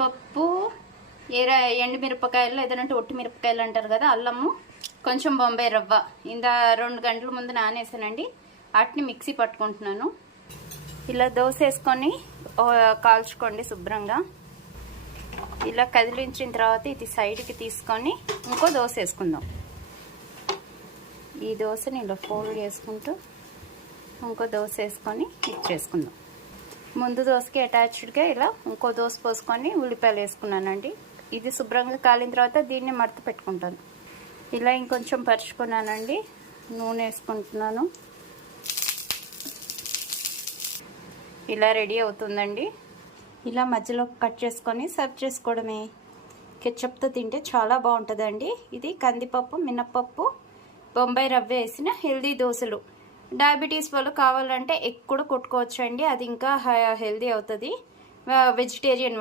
కందిపప్పు, ఎండుమిరపకాయలు లేదంటే ఒట్టి మిరపకాయలు అంటారు కదా, అల్లము, కొంచెం బొంబాయి రవ్వ ఇందా 2 గంటల ముందు నానేసానండి. వాటిని మిక్సీ పట్టుకుంటున్నాను. ఇలా దోశ వేసుకొని కాల్చుకోండి శుభ్రంగా. ఇలా కదిలించిన తర్వాత ఇది సైడ్కి తీసుకొని ఇంకో దోశ వేసుకుందాం. ఈ దోశని ఇలా ఫోల్డ్ చేసుకుంటూ ఇంకో దోశ వేసుకొని ఇచ్చేసుకుందాం. ముందు దోశకి అటాచ్డ్గా ఇలా ఇంకో దోశ పోసుకొని ఉల్లిపాయలు వేసుకున్నానండి. ఇది శుభ్రంగా కాలిన తర్వాత దీన్ని మడత పెట్టుకుంటాను. ఇలా ఇంకొంచెం పరుచుకున్నానండి. నూనె వేసుకుంటున్నాను. ఇలా రెడీ అవుతుందండి. ఇలా మధ్యలో కట్ చేసుకొని సర్వ్ చేసుకోవడమే. కెచప్తో తింటే చాలా బాగుంటుందండి. ఇది కందిపప్పు, మినప్పప్పు, బొంబాయి రవ్వ వేసిన హెల్దీ దోశలు. డయాబెటీస్ వాళ్ళు కావాలంటే ఎగ్ కూడా కొట్టుకోవచ్చండి, అది ఇంకా హెల్దీ అవుతుంది. వెజిటేరియన్